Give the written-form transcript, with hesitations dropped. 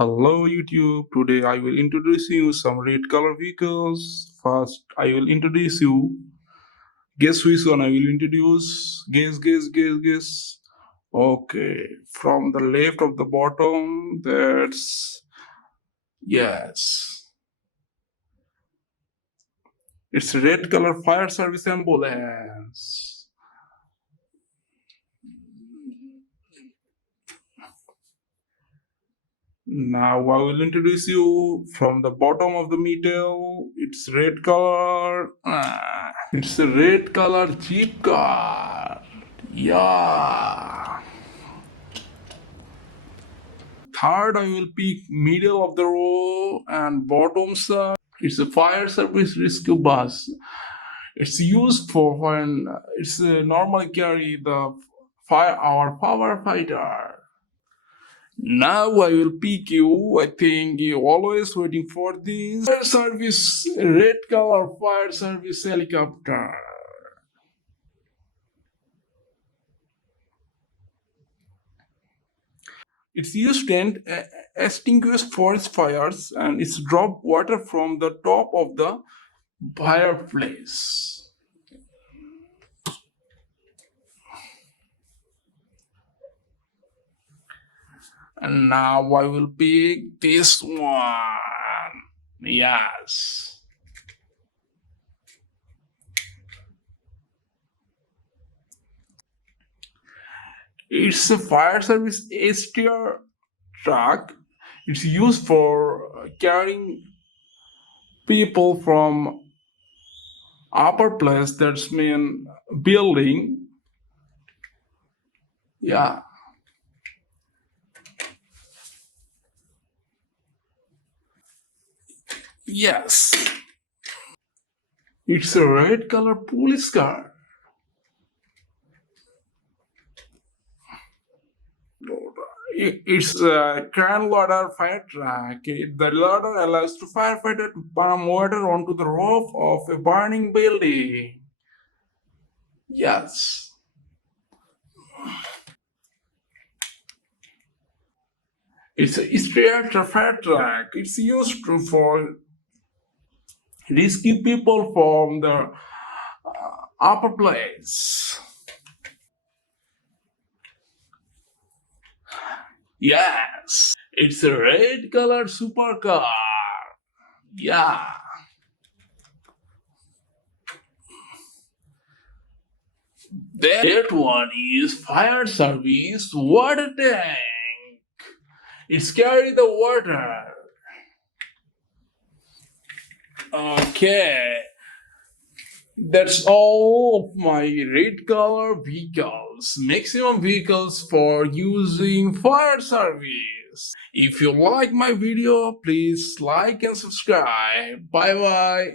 Hello YouTube, today I will introduce you some red color vehicles. First I will introduce you. Guess which one I will introduce? Guess. Okay, from the left of the bottom, that's yes. It's a red color fire service ambulance. Now I will introduce you from the bottom of the metal. It's red color. It's a red color Jeep car. Yeah. Third, I will pick middle of the row and bottom side. It's a fire service rescue bus. It's used for when it's normally carry the our firefighter. Now I will pick you. I think you always waiting for this fire service red color fire service helicopter. It's used to extinguish forest fires and it's drop water from the top of the fireplace. And now I will pick this one. Yes. It's a fire service STR truck. It's used for carrying people from upper place, that's mean building. Yeah. Yes. It's a red color police car. It's a crane loader fire truck. The loader allows the firefighter to pump water onto the roof of a burning building. Yes. It's a straight fire truck. It's used for rescue people from the upper place. Yes, it's a red colored supercar. Yeah. That one is fire service water tank. It's carry the water. Okay. That's all of my red color vehicles. Maximum vehicles for using fire service. If you like my video, please like and subscribe. Bye bye.